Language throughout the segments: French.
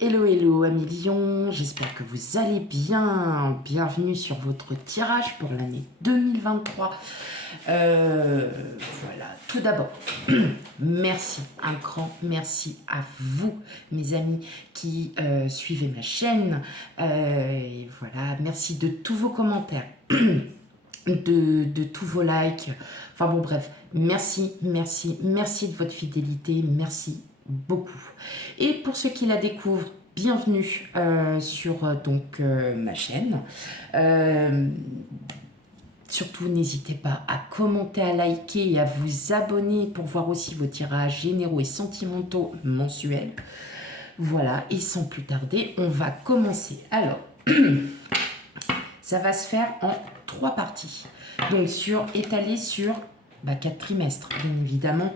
Hello, hello, amis Lion, j'espère que vous allez bien. Bienvenue sur votre tirage pour l'année 2023. Voilà, tout d'abord, merci, un grand merci à vous, mes amis, qui suivez ma chaîne. Et voilà, merci de tous vos commentaires, de tous vos likes. Enfin bon, bref, merci, merci, merci de votre fidélité, merci beaucoup. Et pour ceux qui la découvrent, bienvenue sur ma chaîne. Surtout, n'hésitez pas à commenter, à liker et à vous abonner pour voir aussi vos tirages généraux et sentimentaux mensuels. Voilà, et sans plus tarder, on va commencer. Alors, ça va se faire en 3 parties. Donc, étalé sur 4 trimestres, bien évidemment.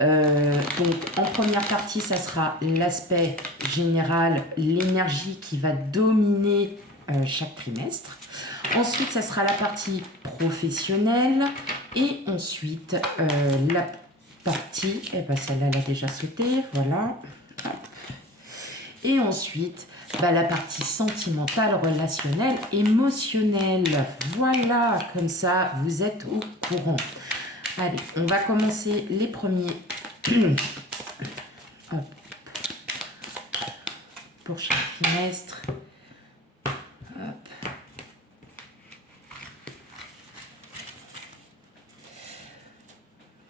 Donc en première partie, ça sera l'aspect général, l'énergie qui va dominer chaque trimestre. Ensuite, ça sera la partie professionnelle. Et ensuite, la partie, celle-là, elle a déjà sauté, voilà. Et ensuite, la partie sentimentale, relationnelle, émotionnelle. Voilà, comme ça, vous êtes au courant. Allez, on va commencer les premiers. Hop. Pour chaque trimestre. Hop.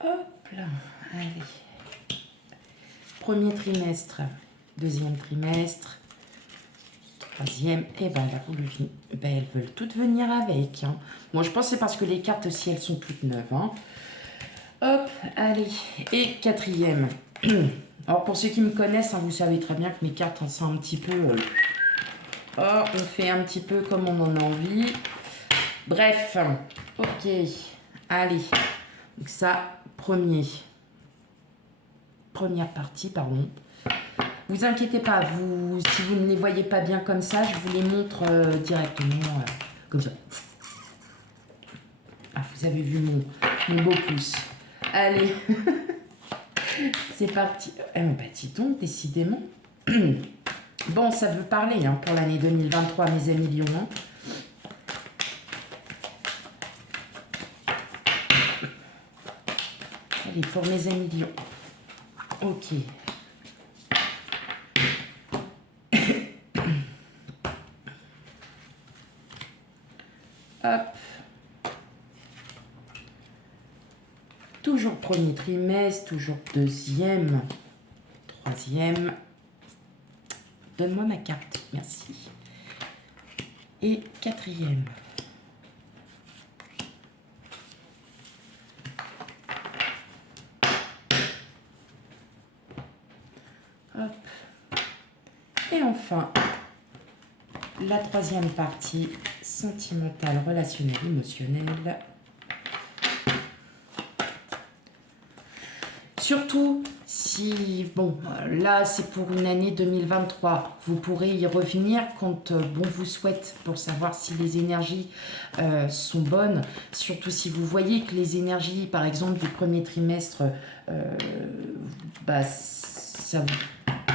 Hop là, allez. Premier trimestre, deuxième trimestre, troisième, et là, elles veulent toutes venir avec. Hein. Moi, je pense que c'est parce que les cartes aussi, elles sont toutes neuves. Hein. Hop, allez, et quatrième. Alors pour ceux qui me connaissent, hein, vous savez très bien que mes cartes hein, sont un petit peu... on fait un petit peu comme on en a envie. Bref, ok, allez. Donc ça, première partie, pardon. Vous inquiétez pas, si vous ne les voyez pas bien comme ça, je vous les montre directement, comme ça. Ah, vous avez vu mon beau pouce. Allez, c'est parti. Dis donc, décidément. Bon, ça veut parler hein, pour l'année 2023, mes amis Lions. Hein. Allez, pour mes amis Lions. Ok. Hop. Toujours premier trimestre, toujours deuxième, troisième. Donne-moi ma carte, merci. Et quatrième. Hop. Et enfin, la troisième partie, sentimentale, relationnelle, émotionnelle. Surtout si, bon, là c'est pour une année 2023, vous pourrez y revenir quand bon vous souhaite pour savoir si les énergies sont bonnes. Surtout si vous voyez que les énergies, par exemple, du premier trimestre,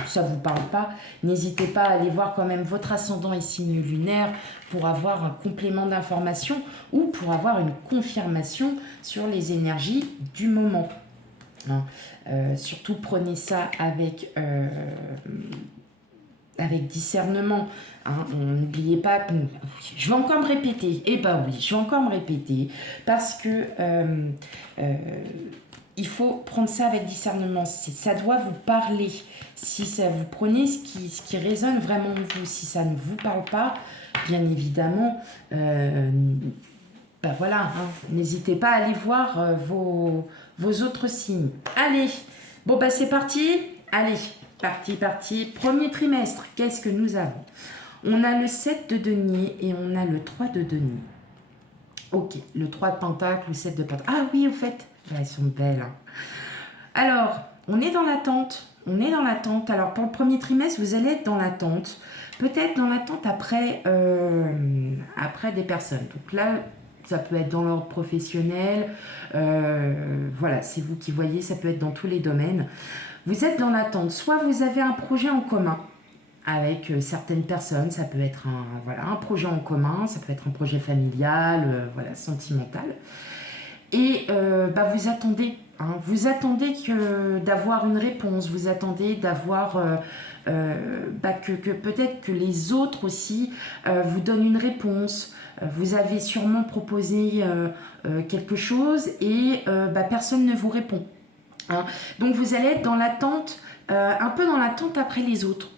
ça vous parle pas, n'hésitez pas à aller voir quand même votre ascendant et signe lunaire pour avoir un complément d'information ou pour avoir une confirmation sur les énergies du moment. Hein. Surtout prenez ça avec discernement. Hein. N'oubliez pas, je vais encore me répéter, oui, je vais encore me répéter, parce que il faut prendre ça avec discernement. Ça doit vous parler. Si ça vous prenez ce qui résonne vraiment en vous, si ça ne vous parle pas, bien évidemment, voilà, hein, n'hésitez pas à aller voir vos autres signes. Allez, bon c'est parti. Allez, parti. Premier trimestre, qu'est-ce que nous avons? On a le 7 de denier et on a le 3 de denier. Ok, le 3 de pentacle, le 7 de pentacle. Ah oui, au fait, elles sont belles. Hein. Alors, on est dans l'attente. Alors, pour le premier trimestre, vous allez être dans l'attente. Peut-être dans l'attente après des personnes. Donc là, ça peut être dans l'ordre professionnel. Voilà, c'est vous qui voyez, ça peut être dans tous les domaines. Vous êtes dans l'attente. Soit vous avez un projet en commun. avec certaines personnes. Ça peut être voilà, un projet en commun, ça peut être un projet familial, voilà, sentimental. Et vous attendez, hein, vous attendez d'avoir une réponse, vous attendez d'avoir que peut-être que les autres aussi vous donnent une réponse. Vous avez sûrement proposé quelque chose et personne ne vous répond. Hein. Donc vous allez être dans l'attente, un peu dans l'attente après les autres.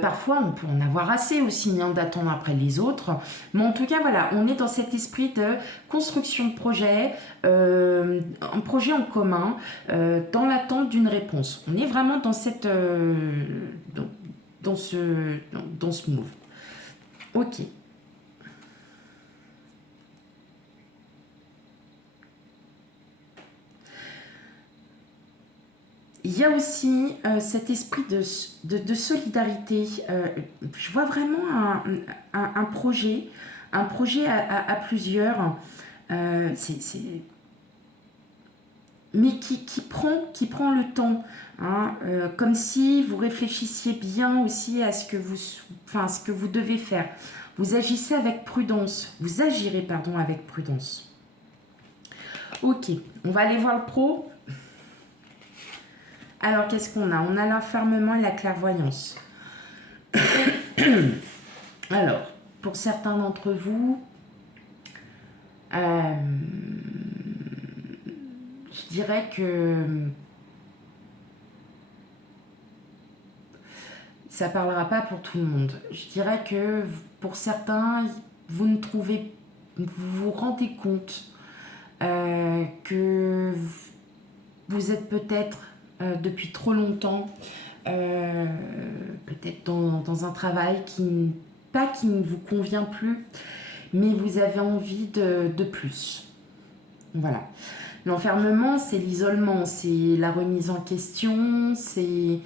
Parfois, on peut en avoir assez aussi d'attendre après les autres. Mais en tout cas, voilà, on est dans cet esprit de construction de projet, un projet en commun, dans l'attente d'une réponse. On est vraiment dans cette, dans ce move. Ok. Il y a aussi cet esprit de solidarité. Je vois vraiment un projet à plusieurs, mais qui prend le temps. Hein, comme si vous réfléchissiez bien aussi à ce que vous devez faire. Vous agissez avec prudence. Vous agirez, pardon, avec prudence. Ok, on va aller voir le pro. Alors, qu'est-ce qu'on a? On a l'enfermement et la clairvoyance. Alors, pour certains d'entre vous, je dirais que ça ne parlera pas pour tout le monde. Je dirais que pour certains, vous vous rendez compte que vous êtes peut-être depuis trop longtemps, peut-être dans un travail qui ne vous convient plus, mais vous avez envie de plus. Voilà. L'enfermement, c'est l'isolement, c'est la remise en question, c'est...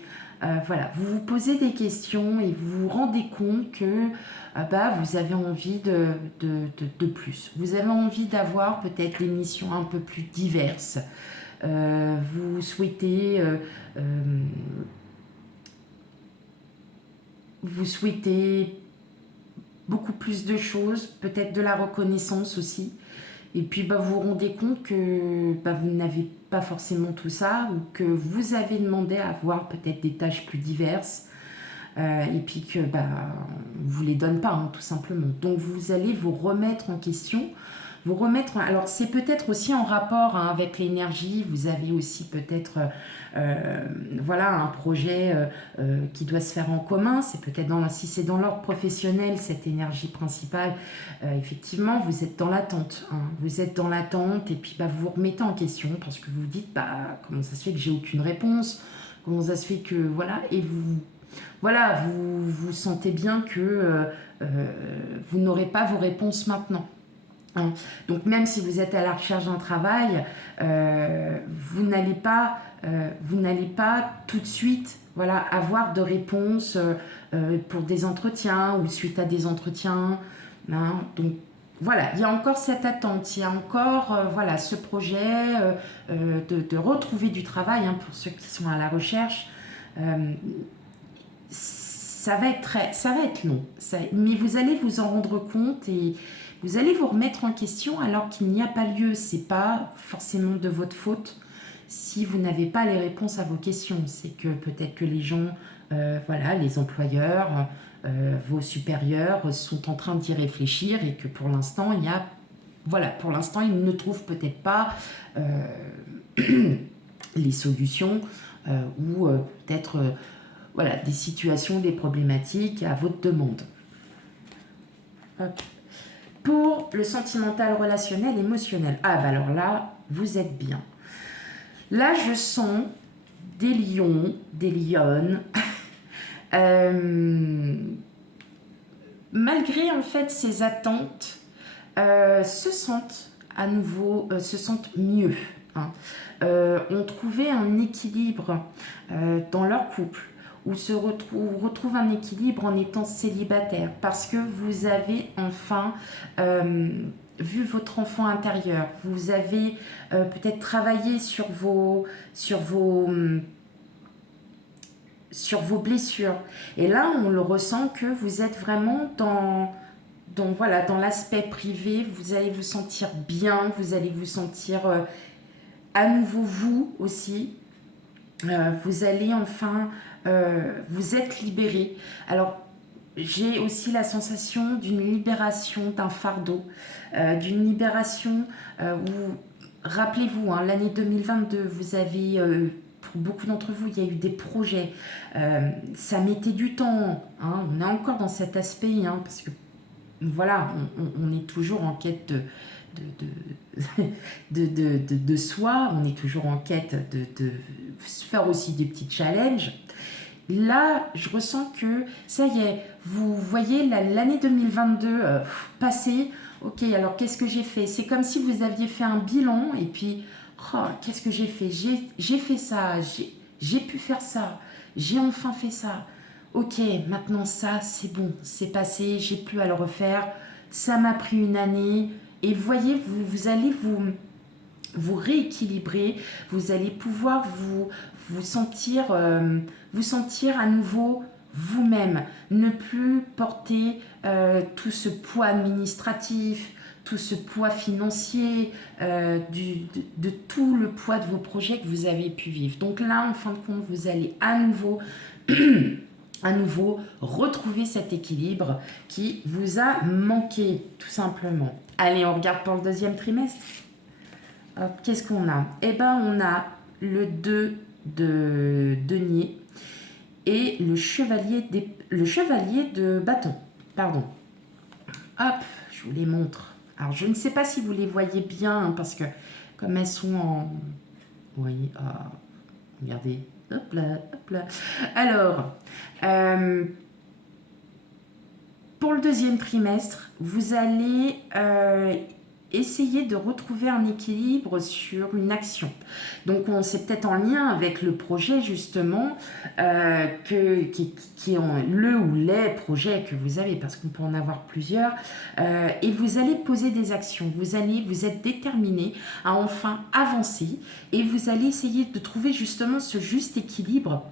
voilà, vous vous posez des questions et vous vous rendez compte que vous avez envie de plus. Vous avez envie d'avoir peut-être des missions un peu plus diverses. Vous souhaitez beaucoup plus de choses, peut-être de la reconnaissance aussi. Et puis vous vous rendez compte que vous n'avez pas forcément tout ça, ou que vous avez demandé à avoir peut-être des tâches plus diverses, et puis que vous les donne pas, hein, tout simplement. Donc vous allez vous remettre en question. Alors c'est peut-être aussi en rapport avec l'énergie. Vous avez aussi peut-être voilà, un projet qui doit se faire en commun. C'est peut-être si c'est dans l'ordre professionnel, cette énergie principale, effectivement vous êtes dans l'attente, hein. Vous êtes dans l'attente et puis vous vous remettez en question parce que vous vous dites comment ça se fait que j'ai aucune réponse, comment ça se fait que voilà, et vous sentez bien que vous n'aurez pas vos réponses maintenant. Hein. Donc même si vous êtes à la recherche d'un travail, vous n'allez pas tout de suite avoir de réponse pour des entretiens ou suite à des entretiens. Hein. Donc voilà, il y a encore cette attente, il y a encore ce projet de retrouver du travail, hein, pour ceux qui sont à la recherche. Ça va être long, mais vous allez vous en rendre compte et vous allez vous remettre en question alors qu'il n'y a pas lieu. C'est pas forcément de votre faute si vous n'avez pas les réponses à vos questions. C'est que peut-être que les gens, les employeurs, vos supérieurs sont en train d'y réfléchir et que pour l'instant, ils ne trouvent peut-être pas les solutions ou peut-être des situations, des problématiques à votre demande. Hop. Pour le sentimental, relationnel, émotionnel. Alors là, vous êtes bien. Là, je sens des lions, des lionnes. Malgré en fait ces attentes, se sentent à nouveau, se sentent mieux. Hein. Ont trouvé un équilibre dans leur couple, ou retrouve un équilibre en étant célibataire, parce que vous avez enfin vu votre enfant intérieur, vous avez peut-être travaillé sur vos sur vos blessures. Et là, on le ressent que vous êtes vraiment voilà, dans l'aspect privé. Vous allez vous sentir bien, vous allez vous sentir à nouveau vous aussi. Vous allez enfin vous être libéré. Alors, j'ai aussi la sensation d'une libération d'un fardeau, d'une libération où, rappelez-vous, hein, l'année 2022, vous avez, pour beaucoup d'entre vous, il y a eu des projets. Ça mettait du temps. Hein, on est encore dans cet aspect, hein, parce que voilà, on est toujours en quête de soi, on est toujours en quête de faire aussi des petits challenges. Là, je ressens que ça y est, vous voyez l'année 2022 passer. Ok, alors qu'est-ce que j'ai fait? C'est comme si vous aviez fait un bilan et puis, oh, qu'est-ce que j'ai fait? J'ai fait ça, j'ai pu faire ça, j'ai enfin fait ça. Ok, maintenant ça, c'est bon, c'est passé, j'ai plus à le refaire. Ça m'a pris une année. Et vous voyez, vous allez vous rééquilibrer, vous allez pouvoir vous sentir à nouveau vous-même, ne plus porter tout ce poids administratif, tout ce poids financier, de tout le poids de vos projets que vous avez pu vivre. Donc là, en fin de compte, vous allez à nouveau retrouver cet équilibre qui vous a manqué, tout simplement. Allez, on regarde pour le deuxième trimestre. Qu'est-ce qu'on a? Eh ben, on a le 2 de denier et le chevalier de bâton. Pardon. Hop, je vous les montre. Alors, je ne sais pas si vous les voyez bien, hein, parce que comme elles sont en... Vous voyez, regardez. Hop là, hop là. Alors, pour le deuxième trimestre, vous allez essayer de retrouver un équilibre sur une action. Donc, c'est peut-être en lien avec le projet, justement, qui est le ou les projets que vous avez, parce qu'on peut en avoir plusieurs. Et vous allez poser des actions. Vous êtes déterminé à enfin avancer et vous allez essayer de trouver justement ce juste équilibre.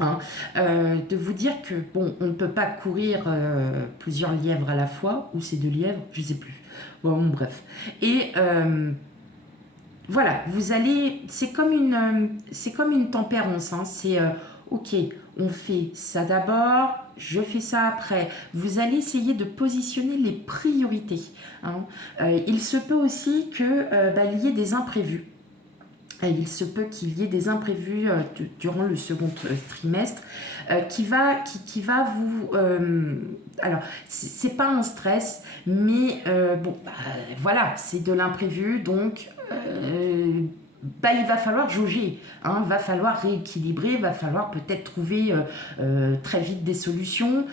Hein, de vous dire que bon, on ne peut pas courir plusieurs lièvres à la fois, ou c'est 2 lièvres, je ne sais plus. Bon, bref. Et voilà, vous allez, c'est comme une tempérance. Hein, c'est ok, on fait ça d'abord, je fais ça après. Vous allez essayer de positionner les priorités. Hein. Il se peut aussi qu'il y ait des imprévus. Il se peut qu'il y ait des imprévus durant le second trimestre qui va vous... alors, c'est pas un stress, mais voilà, c'est de l'imprévu, donc il va falloir jauger, hein, va falloir rééquilibrer, va falloir peut-être trouver très vite des solutions,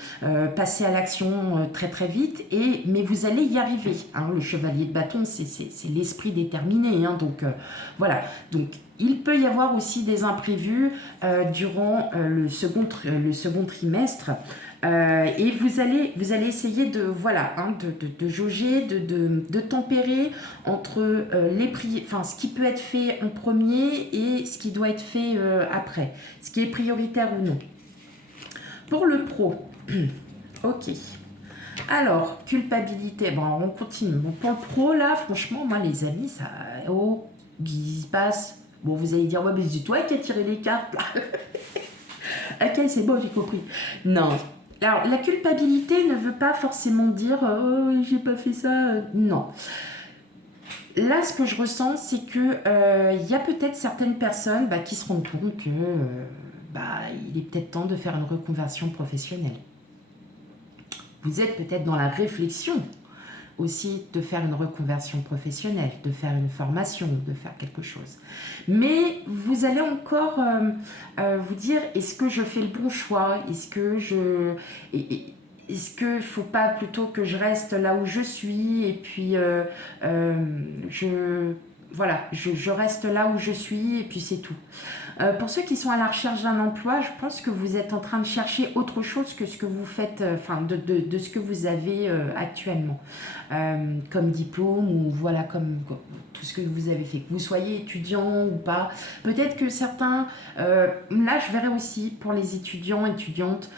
passer à l'action très très vite, mais vous allez y arriver. Hein, le chevalier de bâton, c'est l'esprit déterminé, hein, donc voilà. Donc il peut y avoir aussi des imprévus durant le second trimestre. Et vous allez essayer de jauger, de tempérer entre ce qui peut être fait en premier et ce qui doit être fait après, ce qui est prioritaire ou non. Pour le pro, ok. Alors, culpabilité, on continue. Bon, pour le pro, là, franchement, moi, les amis, ça... Oh, qui se passe? Bon, vous allez dire, ouais, mais c'est toi qui as tiré les cartes, là. Ok, c'est bon, j'ai compris. Non. Alors, la culpabilité ne veut pas forcément dire « Oh, j'ai pas fait ça ». Non. Là, ce que je ressens, c'est que y a peut-être certaines personnes qui se rendent compte que il est peut-être temps de faire une reconversion professionnelle. Vous êtes peut-être dans la réflexion aussi de faire une reconversion professionnelle, de faire une formation, de faire quelque chose. Mais vous allez encore vous dire, est-ce que je fais le bon choix? Est-ce qu'il ne faut pas plutôt que je reste là où je suis et puis voilà, je reste là où je suis et puis c'est tout. Pour ceux qui sont à la recherche d'un emploi, je pense que vous êtes en train de chercher autre chose que ce que vous faites, enfin de ce que vous avez actuellement comme diplôme ou voilà comme tout ce que vous avez fait, que vous soyez étudiant ou pas. Peut-être que certains, là je verrais aussi pour les étudiants, étudiantes,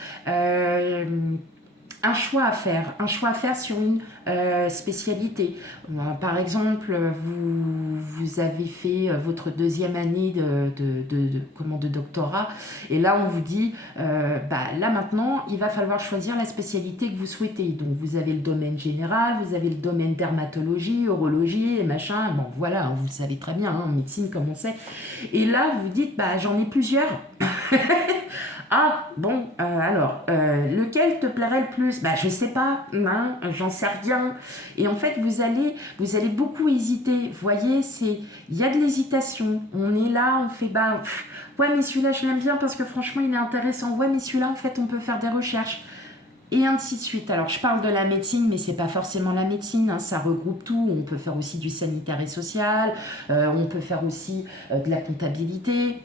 un choix à faire sur une spécialité. Par exemple, vous avez fait votre deuxième année de doctorat et là on vous dit, là maintenant il va falloir choisir la spécialité que vous souhaitez. Donc vous avez le domaine général, vous avez le domaine dermatologie, urologie et machin. Bon voilà, hein, vous le savez très bien, hein, en médecine comme on sait. Et là vous dites, j'en ai plusieurs. Ah, bon, alors, lequel te plairait le plus? Je sais pas, hein, j'en sais rien. Et en fait, vous allez beaucoup hésiter. Vous voyez, il y a de l'hésitation. On est là, on fait, ouais, mais celui-là, je l'aime bien parce que franchement, il est intéressant. Ouais, mais celui-là, en fait, on peut faire des recherches. Et ainsi de suite. Alors, je parle de la médecine, mais c'est pas forcément la médecine, hein, ça regroupe tout. On peut faire aussi du sanitaire et social, on peut faire aussi de la comptabilité.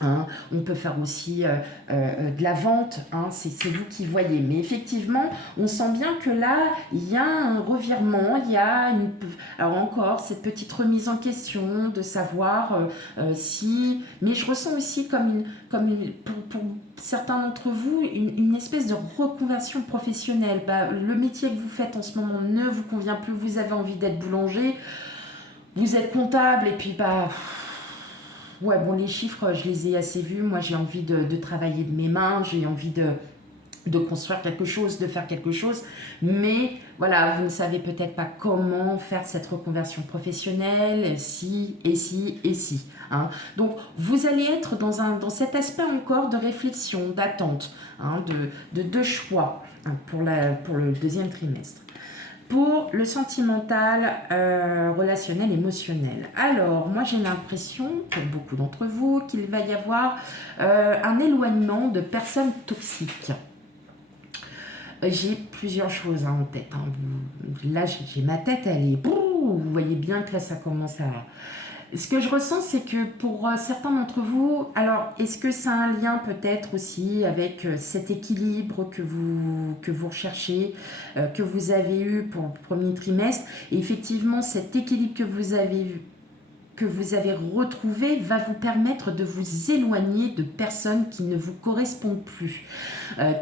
Hein, on peut faire aussi de la vente, hein, c'est vous qui voyez. Mais effectivement, on sent bien que là, il y a un revirement, il y a alors encore cette petite remise en question de savoir si... Mais je ressens aussi pour certains d'entre vous, une espèce de reconversion professionnelle. Le métier que vous faites en ce moment ne vous convient plus, vous avez envie d'être boulanger, vous êtes comptable et puis ouais, bon, les chiffres, je les ai assez vus. Moi, j'ai envie de travailler de mes mains, j'ai envie de construire quelque chose, de faire quelque chose. Mais voilà, vous ne savez peut-être pas comment faire cette reconversion professionnelle, si. Hein. Donc, vous allez être dans cet aspect encore de réflexion, d'attente, hein, de choix hein, pour le deuxième trimestre. Pour le sentimental, relationnel, émotionnel. Alors, moi j'ai l'impression, pour beaucoup d'entre vous, qu'il va y avoir un éloignement de personnes toxiques. J'ai plusieurs choses en tête. Hein. Là, j'ai ma tête, elle est... Vous voyez bien que là, ça commence à... Ce que je ressens, c'est que pour certains d'entre vous, alors est-ce que ça a un lien peut-être aussi avec cet équilibre que vous recherchez, que vous avez eu pour le premier trimestre, et effectivement cet équilibre que vous avez retrouvé va vous permettre de vous éloigner de personnes qui ne vous correspondent plus,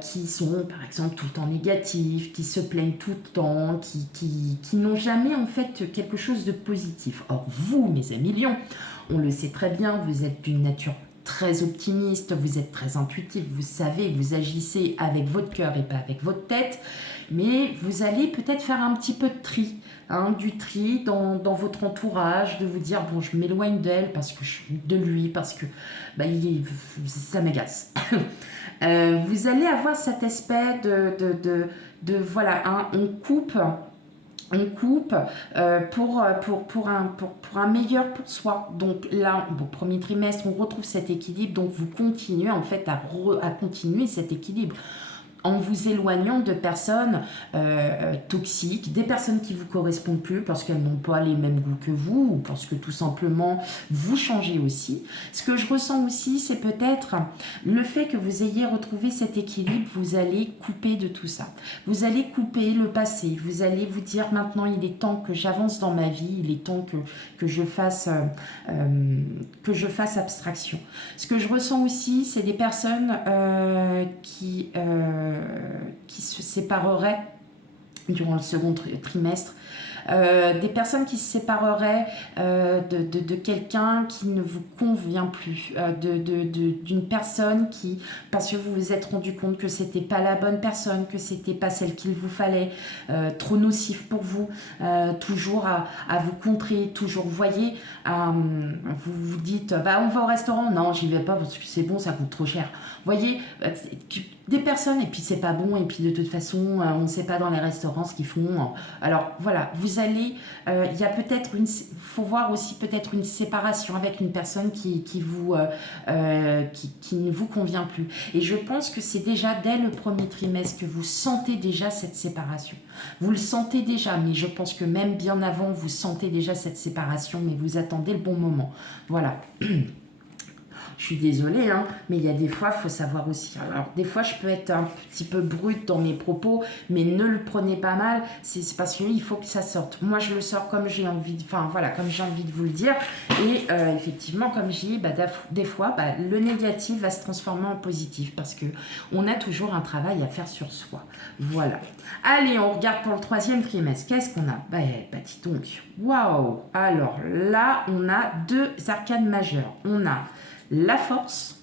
qui sont par exemple tout le temps négatives, qui se plaignent tout le temps, qui n'ont jamais en fait quelque chose de positif. Or vous, mes amis lions, on le sait très bien, vous êtes d'une nature très optimiste, vous êtes très intuitif, vous savez, vous agissez avec votre cœur et pas avec votre tête, mais vous allez peut-être faire un petit peu de tri. Hein, du tri dans votre entourage, de vous dire bon je m'éloigne d'elle parce que de lui parce que ça m'agace. Vous allez avoir cet aspect de voilà, hein, on coupe pour un meilleur pour soi. Donc là, au premier trimestre, on retrouve cet équilibre, donc vous continuez en fait à continuer cet équilibre en vous éloignant de personnes toxiques, des personnes qui ne vous correspondent plus parce qu'elles n'ont pas les mêmes goûts que vous ou parce que tout simplement vous changez aussi. Ce que je ressens aussi, c'est peut-être le fait que vous ayez retrouvé cet équilibre, vous allez couper de tout ça. Vous allez couper le passé, vous allez vous dire maintenant il est temps que j'avance dans ma vie, il est temps que je fasse abstraction. Ce que je ressens aussi, c'est des personnes qui se sépareraient durant le second trimestre, des personnes qui se sépareraient de quelqu'un qui ne vous convient plus, d'une personne qui, parce que vous vous êtes rendu compte que c'était pas la bonne personne, que c'était pas celle qu'il vous fallait, trop nocif pour vous, toujours à vous contrer, toujours, vous voyez, vous vous dites, on va au restaurant, non j'y vais pas parce que c'est bon, ça coûte trop cher, vous voyez, des personnes, et puis c'est pas bon, et puis de toute façon, on ne sait pas dans les restaurants ce qu'ils font, alors voilà, vous vous allez, il y a peut-être faut voir aussi peut-être une séparation avec une personne qui ne vous convient plus. Et je pense que c'est déjà dès le premier trimestre que vous sentez déjà cette séparation. Vous le sentez déjà, mais je pense que même bien avant, vous sentez déjà cette séparation, mais vous attendez le bon moment. Voilà. Je suis désolée, hein, mais il y a des fois, il faut savoir aussi. Alors, des fois, je peux être un petit peu brute dans mes propos, mais ne le prenez pas mal. C'est parce qu'il faut que ça sorte. Moi, je le sors comme j'ai envie, comme j'ai envie de vous le dire. Et effectivement, comme j'ai dit, des fois, le négatif va se transformer en positif parce que on a toujours un travail à faire sur soi. Voilà. Allez, on regarde pour le troisième trimestre. Qu'est-ce qu'on a? Dis donc. Waouh! Alors là, on a deux arcanes majeures. On a la force,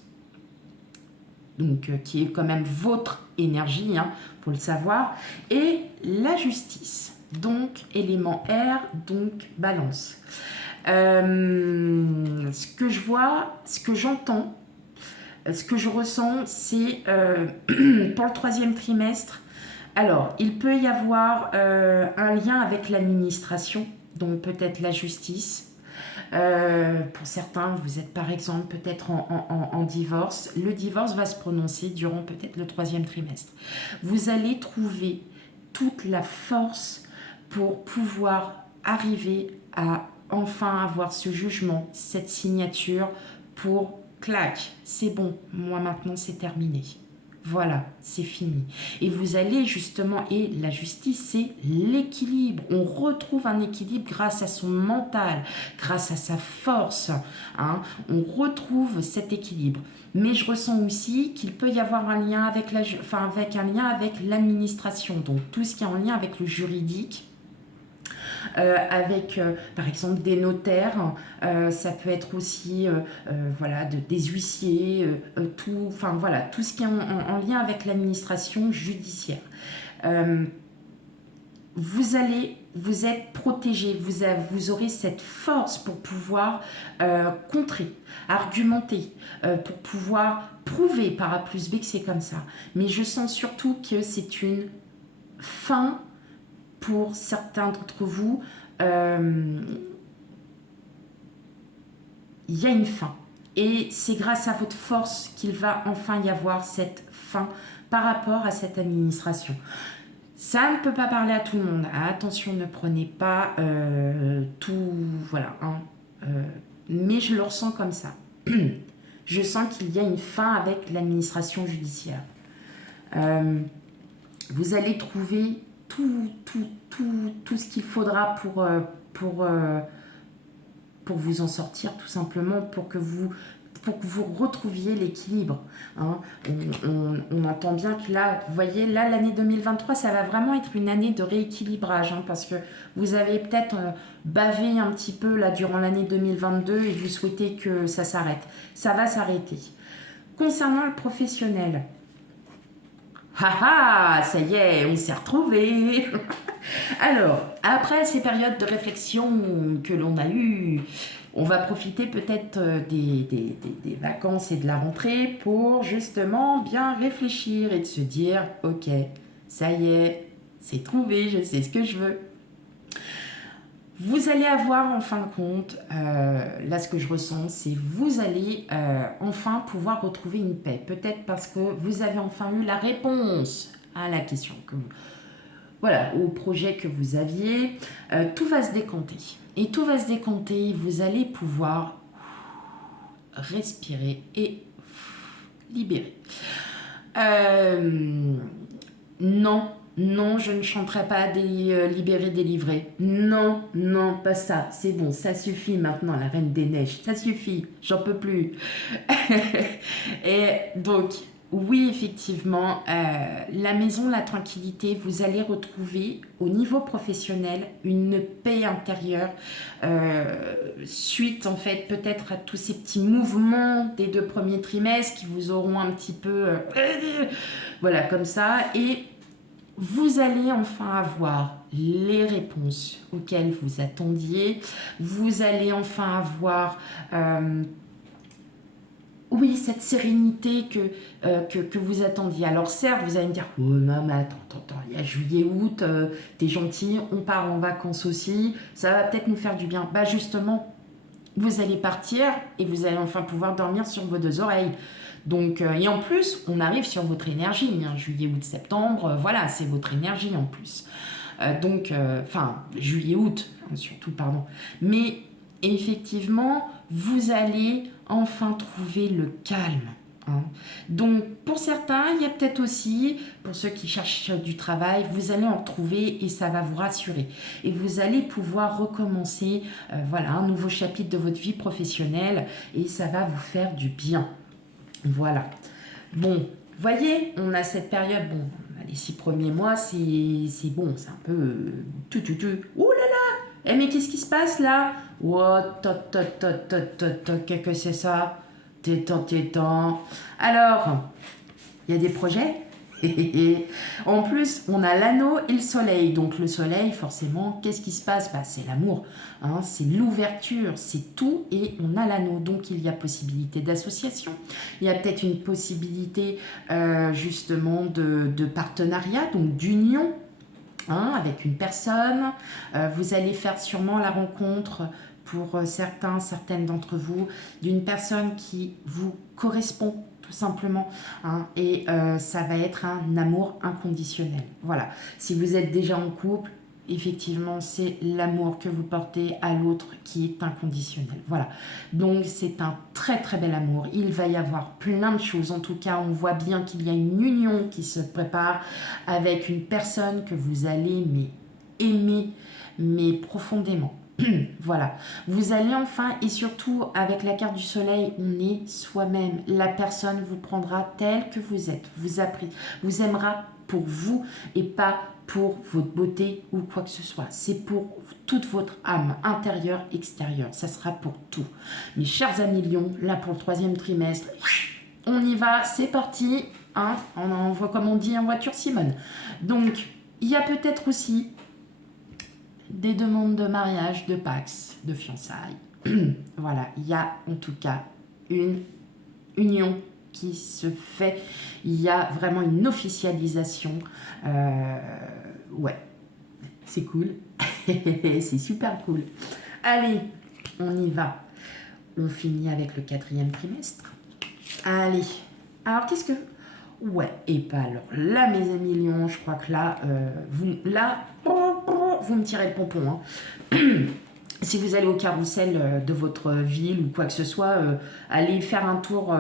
donc qui est quand même votre énergie, faut le savoir, et la justice, donc élément air, donc balance. Ce que je vois, ce que j'entends, ce que je ressens, c'est pour le troisième trimestre, alors il peut y avoir un lien avec l'administration, donc peut-être la justice. Pour certains, vous êtes par exemple peut-être en divorce. Le divorce va se prononcer durant peut-être le troisième trimestre. Vous allez trouver toute la force pour pouvoir arriver à enfin avoir ce jugement, cette signature pour clac, c'est bon, moi maintenant c'est terminé. Voilà, c'est fini. Et vous allez justement, et la justice, c'est l'équilibre. On retrouve un équilibre grâce à son mental, grâce à sa force. On retrouve cet équilibre. Mais je ressens aussi qu'il peut y avoir un lien avec l'administration. Donc tout ce qui est en lien avec le juridique. Avec par exemple des notaires, ça peut être aussi des huissiers, tout ce qui est en lien avec l'administration judiciaire. Vous êtes protégé, vous aurez cette force pour pouvoir contrer, argumenter, pour pouvoir prouver par A plus B que c'est comme ça. Mais je sens surtout que c'est une fin. Pour certains d'entre vous, il y a une fin. Et c'est grâce à votre force qu'il va enfin y avoir cette fin par rapport à cette administration. Ça ne peut pas parler à tout le monde. Attention, ne prenez pas tout... Voilà. Mais je le ressens comme ça. Je sens qu'il y a une fin avec l'administration judiciaire. Vous allez trouver tout ce qu'il faudra pour vous en sortir, tout simplement, pour que vous retrouviez l'équilibre. On entend bien que là, vous voyez, là, l'année 2023, ça va vraiment être une année de rééquilibrage, parce que vous avez peut-être bavé un petit peu là durant l'année 2022 et vous souhaitez que ça s'arrête. Ça va s'arrêter. Concernant le professionnel, ça y est, on s'est retrouvés. Alors, après ces périodes de réflexion que l'on a eues, on va profiter peut-être des vacances et de la rentrée pour justement bien réfléchir et de se dire, ok, ça y est, c'est trouvé, je sais ce que je veux. Vous allez avoir en fin de compte, là ce que je ressens, c'est vous allez enfin pouvoir retrouver une paix. Peut-être parce que vous avez enfin eu la réponse à la question, au projet que vous aviez. Tout va se décanter. Et tout va se décanter, vous allez pouvoir respirer et libérer. Non, je ne chanterai pas des libérés, délivrés. Non, pas ça. C'est bon, ça suffit maintenant, la Reine des Neiges. Ça suffit, j'en peux plus. Et donc, oui, effectivement, la maison, la tranquillité, vous allez retrouver au niveau professionnel une paix intérieure suite, en fait, peut-être à tous ces petits mouvements des 2 premiers trimestres qui vous auront un petit peu... voilà, comme ça. Et vous allez enfin avoir les réponses auxquelles vous attendiez. Vous allez enfin avoir oui, cette sérénité que vous attendiez. Alors certes, vous allez me dire, oh non, mais attends, il y a juillet, août, t'es gentil, on part en vacances aussi, ça va peut-être nous faire du bien. Bah justement, vous allez partir et vous allez enfin pouvoir dormir sur vos deux oreilles. Donc, et en plus, on arrive sur votre énergie, hein, juillet, août, septembre, voilà, c'est votre énergie en plus. Enfin, juillet, août, hein, surtout, pardon. Mais effectivement, vous allez enfin trouver le calme. Hein. Donc, pour certains, il y a peut-être aussi, pour ceux qui cherchent du travail, vous allez en trouver et ça va vous rassurer. Et vous allez pouvoir recommencer, voilà, un nouveau chapitre de votre vie professionnelle et ça va vous faire du bien. Voilà. Bon, voyez, on a cette période, bon, les 6 premiers mois, c'est bon, c'est un peu Ouh là là, eh mais qu'est-ce qui se passe là? Oh, qu'est-ce que c'est ça? Tétan. Alors, il y a des projets? En plus, on a l'anneau et le soleil. Donc le soleil, forcément, qu'est-ce qui se passe? Bah, c'est l'amour, hein, c'est l'ouverture, c'est tout. Et on a l'anneau. Donc il y a possibilité d'association. Il y a peut-être une possibilité justement de partenariat, donc d'union. Hein, avec une personne, vous allez faire sûrement la rencontre pour certaines d'entre vous, d'une personne qui vous correspond tout simplement, hein, et ça va être un amour inconditionnel. Voilà, si vous êtes déjà en couple, effectivement, c'est l'amour que vous portez à l'autre qui est inconditionnel. Voilà, donc c'est un très très bel amour. Il va y avoir plein de choses. En tout cas, on voit bien qu'il y a une union qui se prépare avec une personne que vous allez aimer, mais profondément. Voilà, vous allez enfin, et surtout avec la carte du soleil, on est soi-même. La personne vous prendra tel que vous êtes, vous aimera pour vous et pas pour votre beauté ou quoi que ce soit. C'est pour toute votre âme, intérieure, extérieure. Ça sera pour tout. Mes chers amis Lion, là pour le 3e trimestre, on y va, c'est parti. Hein, on envoie, comme on dit, en voiture Simone. Donc, il y a peut-être aussi des demandes de mariage, de Pax, de fiançailles. Voilà, il y a en tout cas une union qui se fait. Il y a vraiment une officialisation. Ouais, c'est cool. C'est super cool. Allez, on y va. On finit avec le 4e trimestre. Allez, alors qu'est-ce que... Ouais, et pas alors là, mes amis Lions, je crois que là, vous me tirez le pompon. Hein. Si vous allez au carrousel de votre ville ou quoi que ce soit, allez faire un tour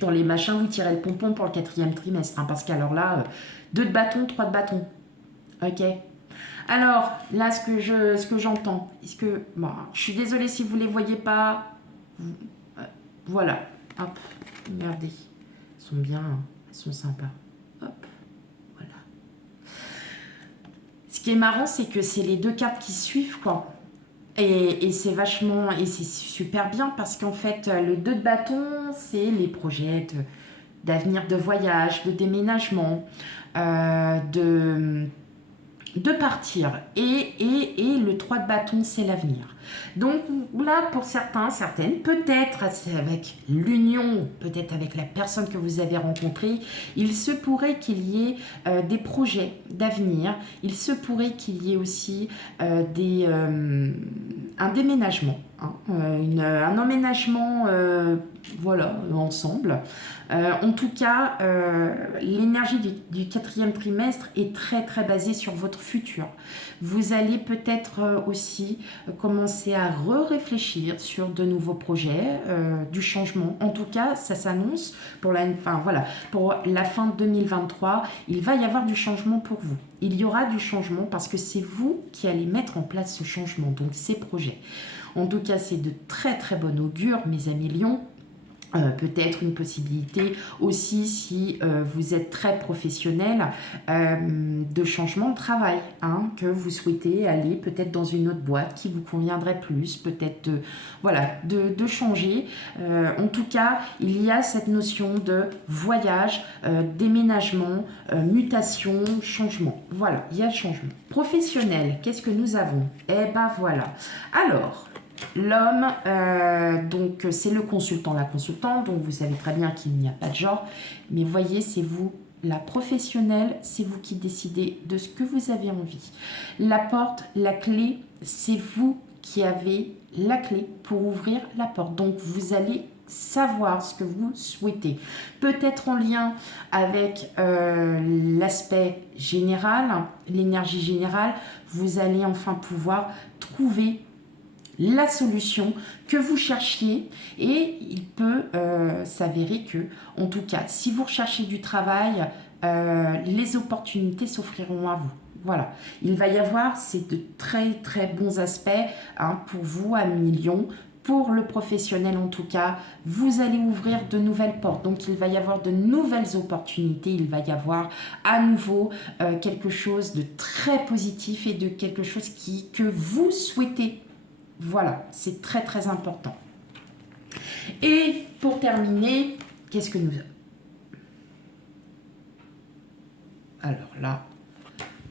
dans les machins, vous tirez le pompon pour le 4e trimestre. Hein, parce qu'alors là, 2 de bâton, 3 de bâton. Ok. Alors, là, ce que j'entends, bon, je suis désolée si vous ne les voyez pas. Voilà. Hop, regardez. Elles sont bien... Elles sont sympas. Hop, voilà. Ce qui est marrant, c'est que c'est les 2 cartes qui suivent, quoi. Et c'est vachement... Et c'est super bien parce qu'en fait, le 2 de bâton, c'est les projets d'avenir, de voyage, de déménagement, de partir. Et le 3 de bâton, c'est l'avenir. Donc là, pour certaines, peut-être avec l'union, peut-être avec la personne que vous avez rencontrée, il se pourrait qu'il y ait des projets d'avenir. Il se pourrait qu'il y ait aussi un déménagement, hein, un emménagement, voilà, ensemble. En tout cas, l'énergie du 4e trimestre est très très basée sur votre futur. Vous allez peut-être aussi commencer à réfléchir sur de nouveaux projets, du changement. En tout cas, ça s'annonce pour pour la fin de 2023. Il va y avoir du changement pour vous. Il y aura du changement parce que c'est vous qui allez mettre en place ce changement, donc ces projets. En tout cas, c'est de très très bon augure, mes amis Lions. Peut-être une possibilité aussi si vous êtes très professionnel de changement de travail, hein, que vous souhaitez aller peut-être dans une autre boîte qui vous conviendrait plus, peut-être de changer. En tout cas, il y a cette notion de voyage, déménagement, mutation, changement. Voilà, il y a le changement. Professionnel, qu'est-ce que nous avons? Eh ben voilà. Alors, L'homme, donc c'est le consultant, la consultante, donc vous savez très bien qu'il n'y a pas de genre, mais voyez, c'est vous, la professionnelle, c'est vous qui décidez de ce que vous avez envie. La porte, la clé, c'est vous qui avez la clé pour ouvrir la porte. Donc vous allez savoir ce que vous souhaitez. Peut-être en lien avec l'aspect général, l'énergie générale, vous allez enfin pouvoir trouver la solution que vous cherchiez et il peut s'avérer que, en tout cas, si vous recherchez du travail, les opportunités s'offriront à vous. Voilà, il va y avoir ces de très très bons aspects pour vous à millions. Pour le professionnel en tout cas, vous allez ouvrir de nouvelles portes. Donc il va y avoir de nouvelles opportunités, il va y avoir à nouveau quelque chose de très positif et de quelque chose que vous souhaitez. Voilà, c'est très très important. Et pour terminer, qu'est-ce que nous avons? Alors là,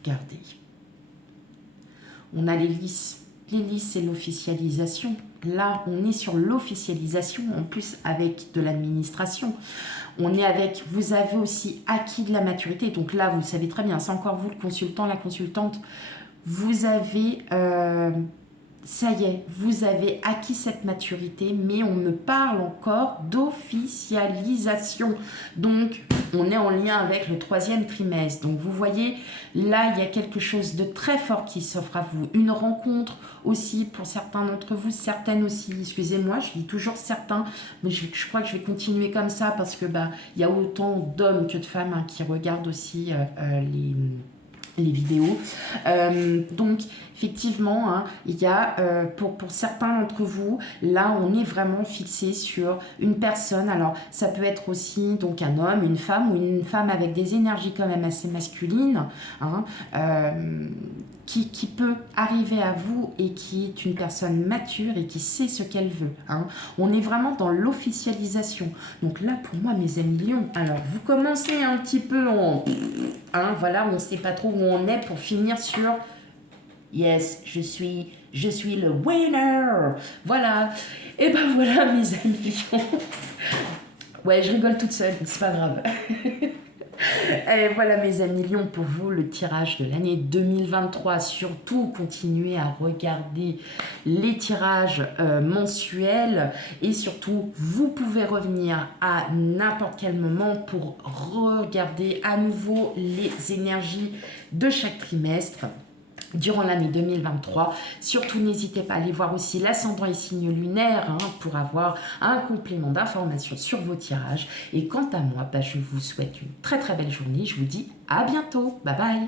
regardez. On a les lices. Les lices, c'est l'officialisation. Là, on est sur l'officialisation, en plus avec de l'administration. On est avec, vous avez aussi acquis de la maturité. Donc là, vous le savez très bien, c'est encore vous le consultant, la consultante. Vous avez... ça y est, vous avez acquis cette maturité, mais on me parle encore d'officialisation. Donc, on est en lien avec le 3e trimestre. Donc, vous voyez, là, il y a quelque chose de très fort qui s'offre à vous. Une rencontre aussi pour certains d'entre vous, certaines aussi. Excusez-moi, je dis toujours certains, mais je crois que je vais continuer comme ça parce que il y a autant d'hommes que de femmes qui regardent aussi les vidéos. Donc, effectivement, il y a, pour certains d'entre vous, là, on est vraiment fixé sur une personne. Alors, ça peut être aussi donc un homme, une femme, ou une femme avec des énergies quand même assez masculines, qui peut arriver à vous et qui est une personne mature et qui sait ce qu'elle veut. On est vraiment dans l'officialisation. Donc là, pour moi, mes amis lions, alors vous commencez un petit peu en... voilà, on ne sait pas trop où on est pour finir sur... Yes, je suis le winner. Voilà. Et ben voilà, mes amis lions. Ouais, je rigole toute seule, c'est pas grave. Et voilà mes amis lions pour vous le tirage de l'année 2023. Surtout continuez à regarder les tirages mensuels et surtout vous pouvez revenir à n'importe quel moment pour regarder à nouveau les énergies de chaque trimestre durant l'année 2023. Surtout, n'hésitez pas à aller voir aussi l'ascendant et signe lunaire pour avoir un complément d'information sur vos tirages. Et quant à moi, je vous souhaite une très très belle journée. Je vous dis à bientôt. Bye bye.